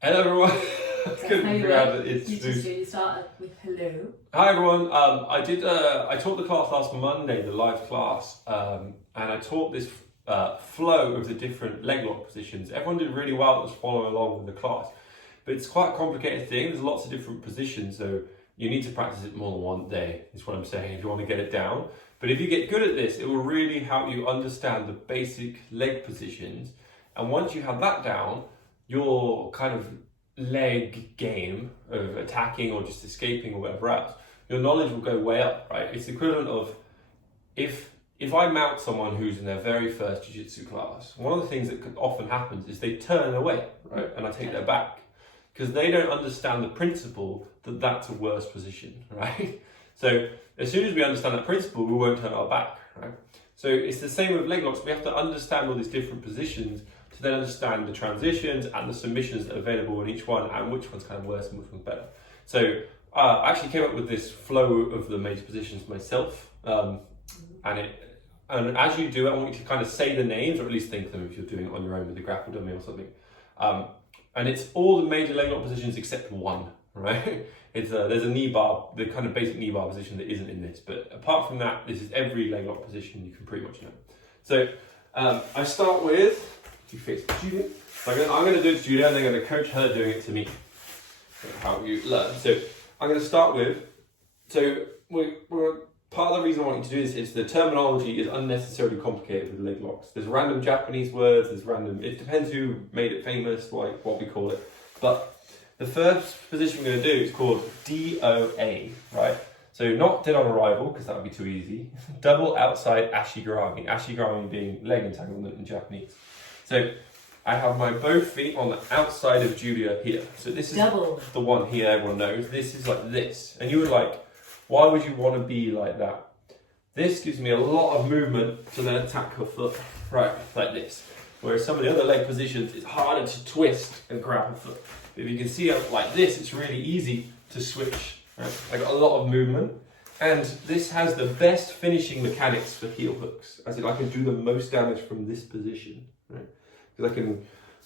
Hello everyone. That's how you work. You start with hello. Hi everyone. I taught the class last Monday, the live class, and I taught this flow of the different leg lock positions. Everyone did really well that was following along with the class, but it's quite a complicated thing. There's lots of different positions, so you need to practice it more than one day. Is what I'm saying if you want to get it down. But if you get good at this, it will really help you understand the basic leg positions, and once you have that down, your kind of leg game of attacking or just escaping or whatever else, your knowledge will go way up, right? It's the equivalent of if I mount someone who's in their very first jiu-jitsu class, one of the things that often happens is they turn away, right? And I take their back because they don't understand the principle that that's a worse position, right? So as soon as we understand that principle, we won't turn our back, right? So it's the same with leg locks. We have to understand all these different positions to then understand the transitions and the submissions that are available in each one and which one's kind of worse and which one's better. So I actually came up with this flow of the major positions myself. And as you do it, I want you to kind of say the names, or at least think them if you're doing it on your own with a grapple dummy or something. And it's all the major leg lock positions except one, right? There's a knee bar, the kind of basic knee bar position that isn't in this. But apart from that, this is every leg lock position you can pretty much know. So I start with, you face Julia. So I'm going to do it to Julia, and then I'm going to coach her doing it to me. How you learn. So I'm going to start with, part of the reason I want you to do this is the terminology is unnecessarily complicated with leg locks. There's random Japanese words, it depends who made it famous, like what we call it. But the first position we're going to do is called DOA, right? So not dead on arrival, because that would be too easy. Double outside ashigarami. Ashigarami being leg entanglement in Japanese. So I have my both feet on the outside of Julia here. So this is the one here everyone knows. This is like this. And you would why would you want to be like that? This gives me a lot of movement to then attack her foot. Right, like this. Whereas some of the other leg positions, it's harder to twist and grab her foot. But if you can see it like this, it's really easy to switch. Right? I got a lot of movement. And this has the best finishing mechanics for heel hooks. As in, I can do the most damage from this position. Right? Because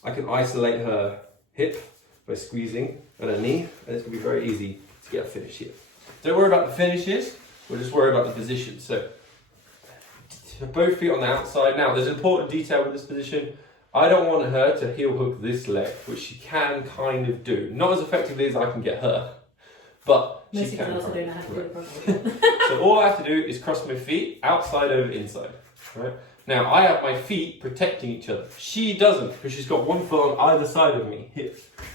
I can isolate her hip by squeezing and her knee, and it's going to be very easy to get a finish here. Don't worry about the finishes, we'll just worry about the position. So both feet on the outside. Now there's important detail with this position. I don't want her to heel hook this leg, which she can kind of do. Not as effectively as I can get her, but most she can. Also don't know how to do it properly. So all I have to do is cross my feet outside over inside. Right? Now I have my feet protecting each other. She doesn't, because she's got one foot on either side of me here.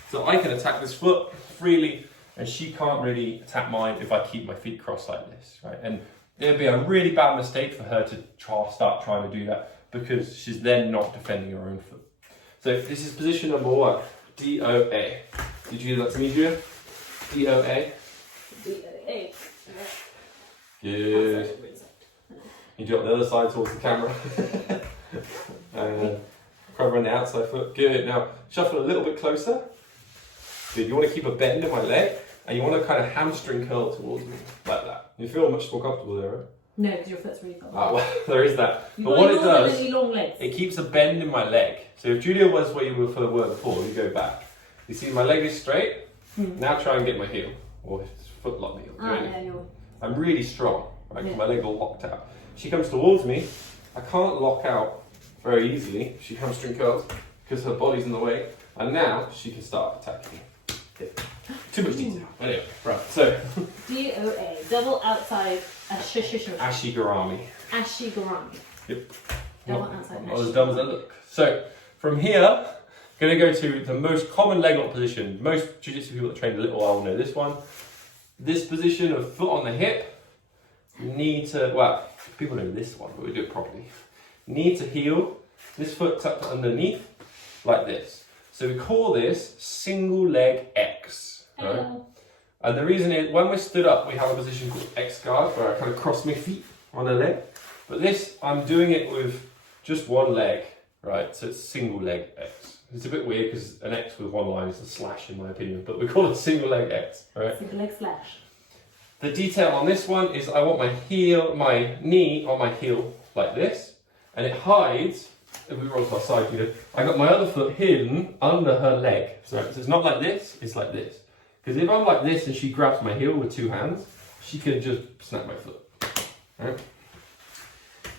So I can attack this foot freely, and she can't really attack mine if I keep my feet crossed like this, right? And it would be a really bad mistake for her to start trying to do that, because she's then not defending her own foot. So this is position number one, DOA. Did you do that to me, Julia? DOA. DOA. Good. You do it on the other side towards the camera. And cover on the outside foot. Good. Now shuffle a little bit closer. Good. You want to keep a bend in my leg, and you want to kind of hamstring curl towards me like that. You feel much more comfortable there, right? No, because your foot's really far. Ah, well, there is that. You've but what it does, really long legs. it keeps a bend in my leg. So if Julia was where you were before, you go back. You see my leg is straight. Now try and get my heel or foot lock me. I'm really strong, right? Yeah. My leg are locked out. She comes towards me. I can't lock out very easily. She hamstring curls because her body's in the way. And now she can start attacking me. Yeah. Too much detail. Anyway, right. So DOA, double outside ashigarami. Ashigarami. Yep. Double outside. Not as dumb as I look. So from here, I'm going to go to the most common leg lock position. Most jiu-jitsu people that train a little while know this one. This position of foot on the hip. Need to, well, people know this one, but we do it properly. Need to heel. This foot tucked underneath, like this. So we call this single leg X. Right? And the reason is, when we're stood up, we have a position called X guard, where I kind of cross my feet on a leg. But this, I'm doing it with just one leg, right? So it's single leg X. It's a bit weird because an X with one line is a slash, in my opinion, but we call it single leg X, right? Single leg slash. The detail on this one is I want my knee on my heel like this, and it hides if we roll to our side, you know, I got my other foot hidden under her leg. So it's not like this, it's like this. Because if I'm like this and she grabs my heel with two hands, she can just snap my foot. Right?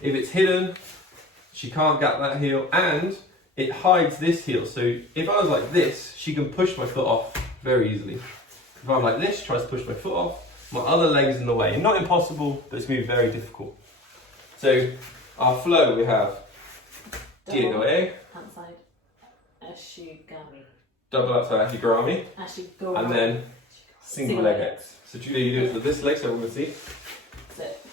If it's hidden, she can't get that heel, and it hides this heel. So if I was like this, she can push my foot off very easily. If I'm like this, she tries to push my foot off, my other leg's in the way. Not impossible, but it's going to be very difficult. So our flow, we have DOA, outside Ashigami. double outside Ashigami, Ashigami. and then single leg X. So Julia, you do it for this leg so everyone can see. That's it.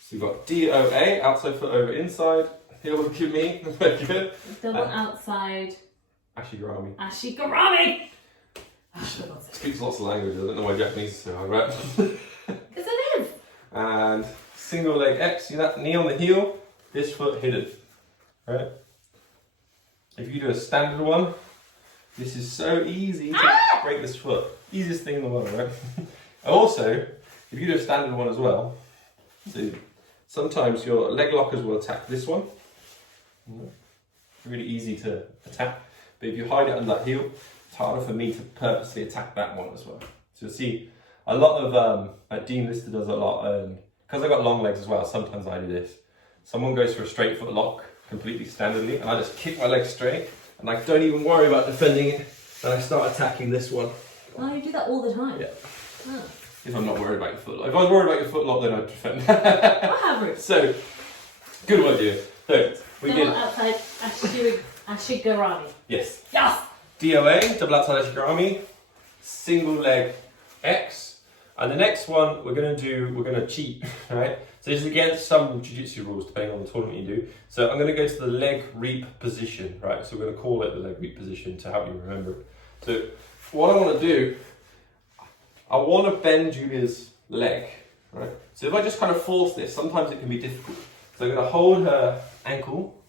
So we've got DOA, outside foot over inside. Heel will give me, very good. Double outside Ashigami. Ashigami! Speaks lots of languages, I don't know why Japanese is so hard, right? Because it is! And single leg X, see that knee on the heel, this foot hidden, right? If you do a standard one, this is so easy to break this foot. Easiest thing in the world, right? Also, if you do a standard one as well, so sometimes your leg lockers will attack this one. Really easy to attack, but if you hide it under that heel, it's harder for me to purposely attack that one as well. So you'll see a lot of, Dean Lister does a lot, because I've got long legs as well, sometimes I do this. Someone goes for a straight foot lock, completely standardly, and I just kick my leg straight, and I don't even worry about defending it, and I start attacking this one. Oh, you do that all the time? Yeah. Oh. If I'm not worried about your foot lock. If I was worried about your foot lock, then I'd defend. I have room. So, good idea. So, we Double did, outside Ashigarami. yes. Yes! DOA, double outside Ashigami, single leg X, and the next one we're going to cheat, right? So this is against some jiu-jitsu rules depending on the tournament you do. So I'm going to go to the leg reap position, right? So we're going to call it the leg reap position to help you remember it. So what I want to do, I want to bend Julia's leg, right? So if I just kind of force this, sometimes it can be difficult. So I'm going to hold her ankle,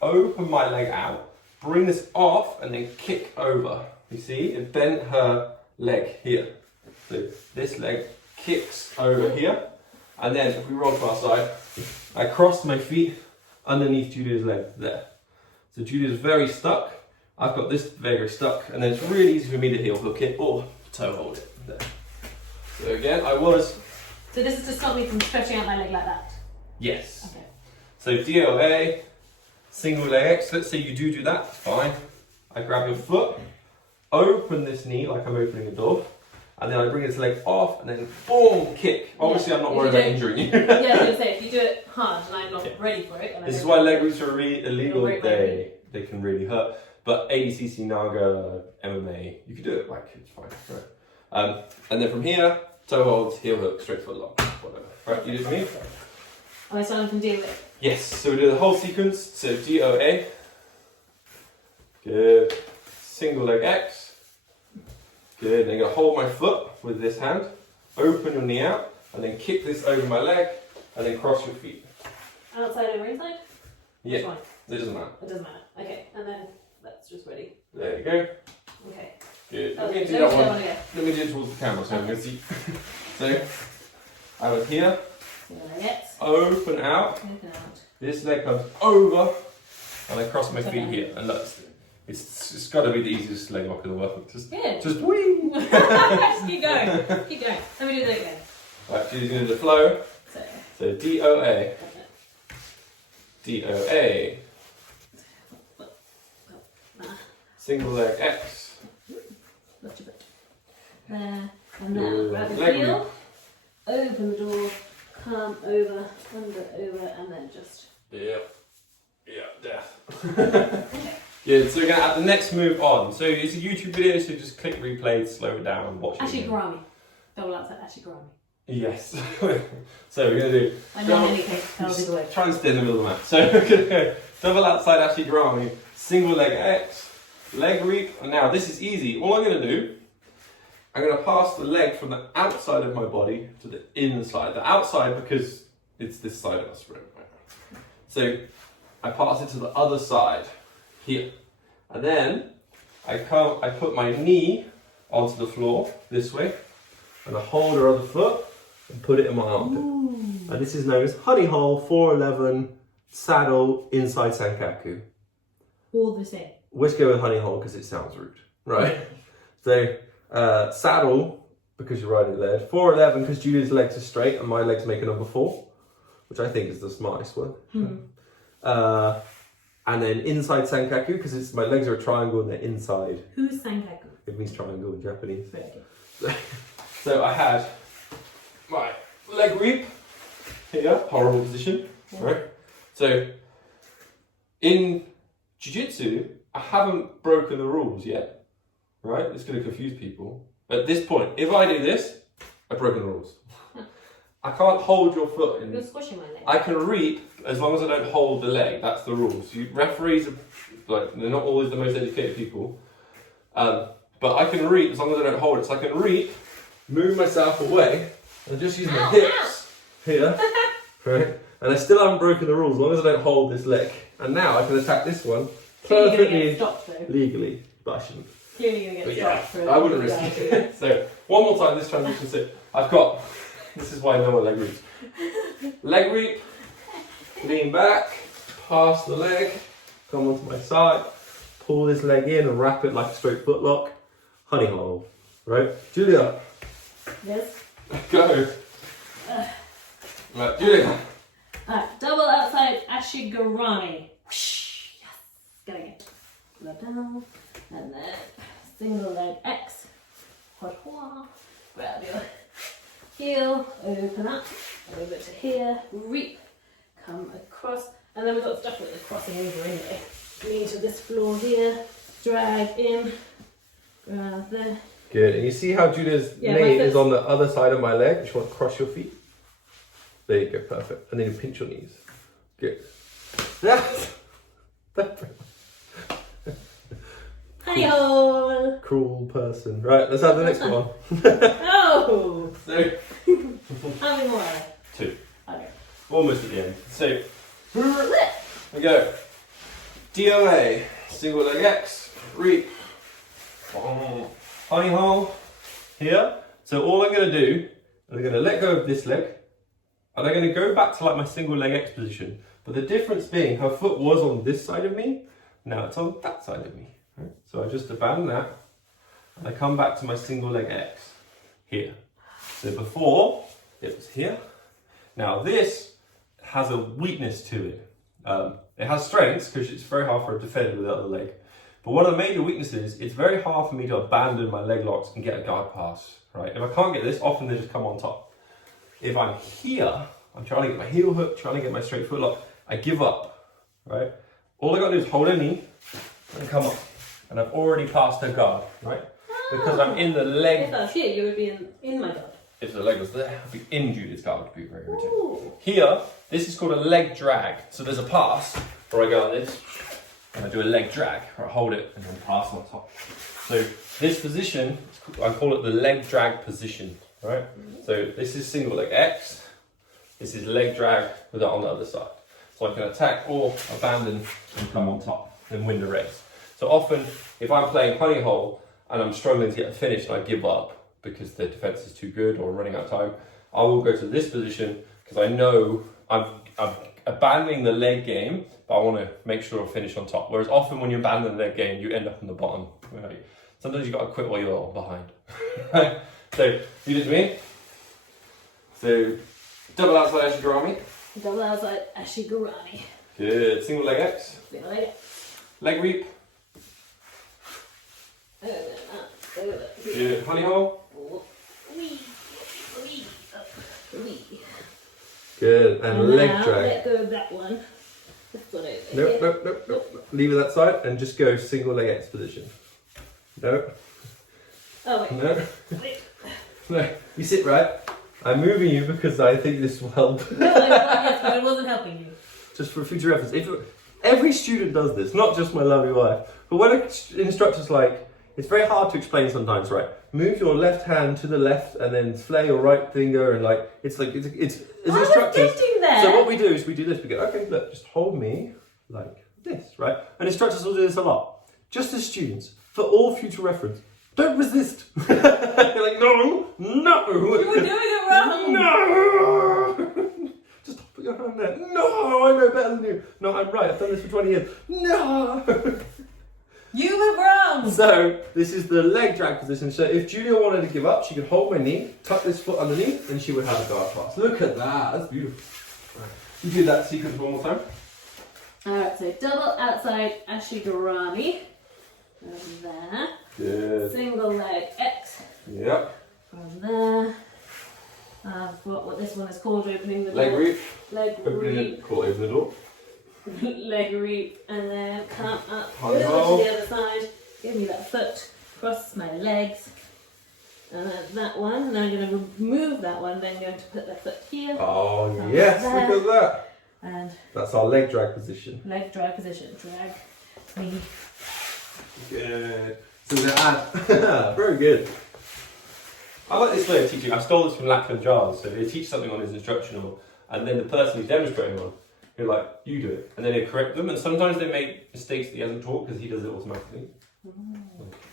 open my leg out, bring this off and then kick over. You see, it bent her leg here. So this leg kicks over here. And then if we roll to our side, I cross my feet underneath Julia's leg there. So Julia's very stuck. I've got this very stuck. And then it's really easy for me to heel hook it or toe hold it there. So again, So this is to stop me from stretching out my leg like that? Yes. Okay. So DOA, single leg X, let's say you do that, fine. I grab your foot, open this knee like I'm opening a door, and then I bring this leg off and then boom, kick. Obviously I'm not worried about injuring you. Yeah, I was going to say, if you do it hard and I'm not ready for it. This is why leg roots are illegal, they can really hurt. But ADCC, Naga, MMA, you can do it like it's fine, right? And then from here, toe holds, heel hook, straight foot lock, whatever. Right, you do it for me? Am I starting from DOA? Yes, so we do the whole sequence. So DOA, good, single leg X, good. Then I'm gonna hold my foot with this hand, open your knee out, and then kick this over my leg, and then cross your feet. Outside over inside? Yeah, Which one? it doesn't matter. It doesn't matter. Okay, and then that's just ready. There you go. Okay. Good. Oh, Let me do so that which one. one again? Let me do it towards the camera so I'm gonna see. So I was here, open out. Open out. This leg comes over, and I cross my feet here, and look, it's got to be the easiest leg lock in the world. Just wing. Just keep going. Keep going. Let me do that again. Right, she's going to do the flow. So DOA, DOA, single leg X. There and there. Grab the heel. Open the door. Come over, under, over, and then just. Yeah, death. Good, so we're going to add the next move on. So it's a YouTube video, so just click replay, slow it down, watch it. Ashigarami. Double outside Ashigarami. Yes. So we're going to do. I know in any case, I'll do the way. Try and stay in the middle of the mat. So we're going to go double outside Ashigarami, single leg X, leg reap. And now this is easy. All I'm going to do, I'm going to pass the leg from the outside of my body to the inside. The outside because it's this side of us. Right? So I pass it to the other side here. And then I put my knee onto the floor this way. And I hold her other foot and put it in my armpit. Ooh. And this is known as honey hole 411 saddle, inside sankaku. All the same. Let's go with honey hole because it sounds rude, right? So saddle because you're riding lead. 411 because Julia's legs are straight and my legs make a number 4, which I think is the smartest one. And then inside sankaku because it's my legs are a triangle and they're inside. Who's sankaku? It means triangle in Japanese. Okay. So I had my leg reap here, horrible position, right? So in jiu-jitsu, I haven't broken the rules yet, right? It's going to confuse people. At this point, if I do this, I've broken the rules. I can't hold your foot in. You're squashing my leg. I can reap as long as I don't hold the leg. That's the rules. Referees are like they're not always the most educated people, but I can reap as long as I don't hold it. So I can reap, move myself away, and just use my hips here, right? And I still haven't broken the rules as long as I don't hold this leg. And now I can attack this one Clearly gonna perfectly get stopped though. legally, but I shouldn't. Clearly gonna But get yeah, stopped. I wouldn't risk it. So one more time, this transition. So I've got. This is why no one leg reaps. Leg reap, lean back, pass the leg, come onto my side, pull this leg in and wrap it like a straight foot lock. Honey hole, right? Julia, Yes. go. Right, Julia. Alright, double outside Ashigarami. Whoosh, yes. Gotta get that down. And then single leg X. Hot hua. Grab your heel, open up, over to here, reap, come across, and then we've got stuff that is crossing over anyway. Knee to this floor here, drag in, grab there. good. And you see how Julia's Yeah, knee my is foot's- on the other side of my leg? You want to cross your feet? There you go, perfect. And then you pinch your knees. Good. Honey hole! Cruel person. Right, let's have the next one. Oh! So, How many more? 2. Okay. Almost at the end. So, here we go. DOA, single leg X, reap, honey hole here. So all I'm going to do, I'm going to let go of this leg, and I'm going to go back to like my single leg X position. But the difference being, her foot was on this side of me, now it's on that side of me. Right? So I just abandon that, and I come back to my single leg X here. So before, it was here. Now this has a weakness to it. It has strengths because it's very hard for a defender with the other leg. But one of the major weaknesses, it's very hard for me to abandon my leg locks and get a guard pass, right? If I can't get this, often they just come on top. If I'm here, I'm trying to get my heel hook, trying to get my straight foot lock, I give up, right? All I got to do is hold a knee and come up. And I've already passed her guard, right? Because I'm in the leg. If I was here, you would be in my guard. If the leg was there, I'd be in Judy's guard, would be very irritating. Ooh. Here, this is called a leg drag. So there's a pass where I go like this, and I do a leg drag, or I hold it and then pass on top. So this position, I call it the leg drag position, right? So this is single leg X, this is leg drag with it on the other side. So I can attack or abandon and come on top and win the race. So often, if I'm playing honey hole and I'm struggling to get a finish and I give up because the defense is too good or I'm running out of time, I will go to this position because I know I'm abandoning the leg game, but I want to make sure I finish on top. Whereas often when you abandon the leg game, you end up on the bottom. Right? Sometimes you got to quit while you're behind. Right? So you did me. So double outside Ashigarami. Double outside Ashigarami. Good. Single leg X. Single leg. Leg reap. Good. Honey hole. Good. And leg now, drag. let go of that one. This one over Nope, here. nope. Leave it that side and just go single leg X position. No, Oh wait. no, Wait. no. You sit right. I'm moving you because I think this will help. No, yes, but it wasn't helping you. Just for future reference. If every student does this, not just my lovely wife. But when an instructor's like, it's very hard to explain sometimes, right? Move your left hand to the left and then flay your right finger and like it's as I was instructors. getting there. So what we do is we do this. We go, okay, look, just hold me like this, right? And instructors will do this a lot. Just as students, for all future reference, don't resist. You're like, no. You were doing it wrong. No. put your hand there. No, I know better than you. No, I'm right. I've done this for 20 years. No. You were wrong. So this is the leg drag position. So if Julia wanted to give up, she could hold my knee, tuck this foot underneath, and she would have a guard pass. Look at that. That's beautiful. Right. You do that sequence one more time. Alright, so double outside ashigarami. Over there. Good. Single leg X. Yep. From there. I've got what this one is called, opening the door. Leg reap. Leg Open reap. it. Call open the door. Leg reap. And then come up Honey over hole. to the other side. Give me that foot. Cross my legs. And then that one. And then I'm going to remove that one. Then going to put the foot here. Oh From yes, there. look at that. And That's our leg drag position. leg drag position. Drag me. Good. So we're gonna add. Very good. I like this way of teaching. I stole this from Lachlan Giles. So they teach something on his instructional, and then the person who's demonstrating on, he'll like, you do it, and then he'll correct them. And sometimes they make mistakes that he hasn't taught because he does it automatically.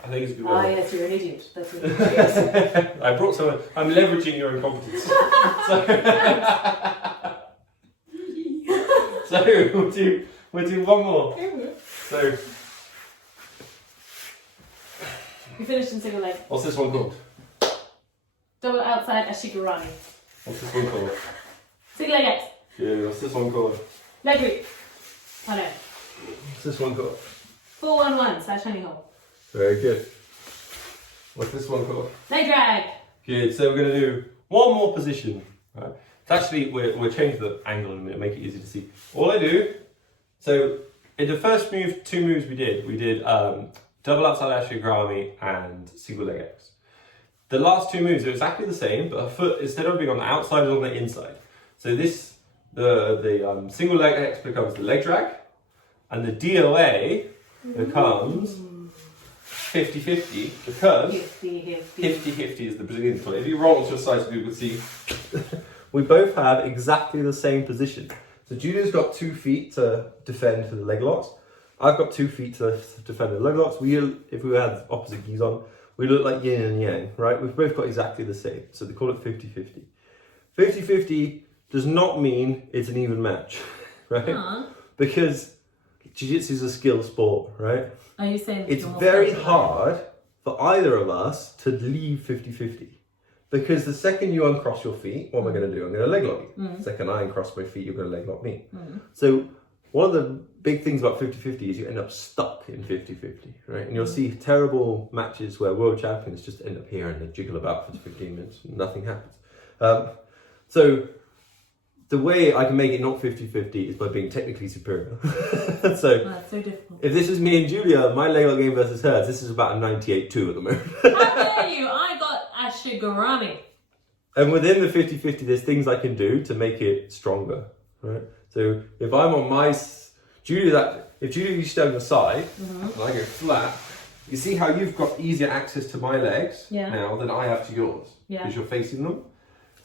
I think it's a good Ah, way. yes, you're an idiot. That's what it is. I brought someone. I'm leveraging your incompetence. So we'll do one more. So You finished in single leg. what's this one called? Double outside ashigarami. What's this one called? Single leg X. Yeah, what's this one called? Leg reap. Oh no. What's this one called? 4-1-1 slash honey hole. Very good. What's this one called? Leg drag. Good. So we're going to do one more position. Right. It's actually we'll change the angle in a minute, make it easy to see. All I do. So in the first two moves we did double outside ashigarami and single leg X. The last two moves are exactly the same, but her foot, instead of being on the outside, is on the inside. So this the single leg X becomes the leg drag, and the DOA becomes 50-50 because 50-50 is the Brazilian foot. If you roll to your side so people can see. We both have exactly the same position. So Julia's got 2 feet to defend for the leg locks. I've got 2 feet to defend the leg locks. If we had opposite geese on, we look like yin and yang, right? We've both got exactly the same. So they call it 50-50. 50-50 does not mean it's an even match, right? Because jiu-jitsu is a skill sport, right? Are you saying It's very hard for either of us to leave 50-50. Because the second you uncross your feet, what am I going to do? I'm going to leg lock you. The second I uncross my feet, you're going to leg lock me. So one of the big things about 50-50 is you end up stuck in 50-50, right? And you'll see terrible matches where world champions just end up here and they jiggle about for 15 minutes and nothing happens. So the way I can make it not 50-50 is by being technically superior. So That's so difficult. if this is me and Julia, my leg lock game versus hers, this is about a 98-2 at the moment. How dare you? I got ashigarami. And within the 50-50, there's things I can do to make it stronger, right? So if I'm on my if Julia you stand on the side and I go flat, you see how you've got easier access to my legs now than I have to yours because you're facing them.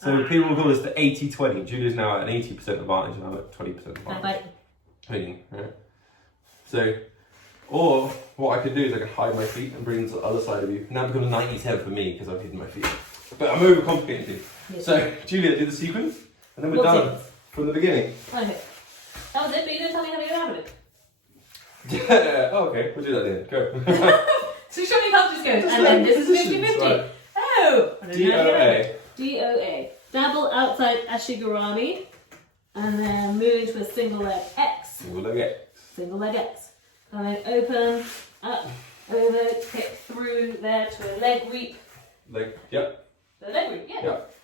So people will call this the 80-20. Julia's now at an 80% advantage and I'm at 20% advantage. Right? So, or what I can do is I can hide my feet and bring them to the other side of you. Now it becomes 90-10 for me because I've hidden my feet. But I'm overcomplicating things. Yes. So Julia, do the sequence and then we're What done sequence? from the beginning. Okay. That was it, but you didn't tell me how to get out of it. Yeah. Oh, okay. We'll do that then. Go. So show me how this goes. And then this is 50-50. Right. Oh! I don't know how to get out of it. DOA. DOA. Double outside ashigarami. And then move into a single leg X. Single leg X. Single leg X. And then open, up, over, kick through there to a leg reap. Yep. The leg reap, yeah. Yep.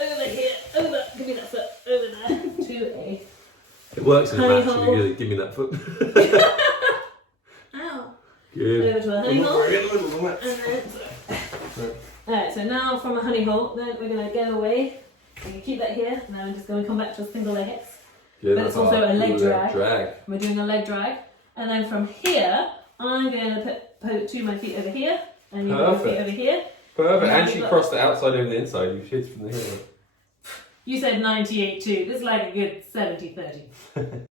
Over here, over, give me that foot, over there, to a... It works in a Honey match if hole. you really give me that foot. Ow. Good. Over to a honey hole. hole. And then... Alright, so now from a honey hole, then we're going to go away. We can keep that here. Now we're just going to come back to a single leg X. Yeah, But it's that's also our a leg drag. drag. We're doing a leg drag. And then from here, I'm going to put my feet over here. And you put your feet Perfect. over here. Perfect. Yeah, And she but- crossed the outside over the inside. You hit from the heel. You said 98-2. This is like a good 70-30.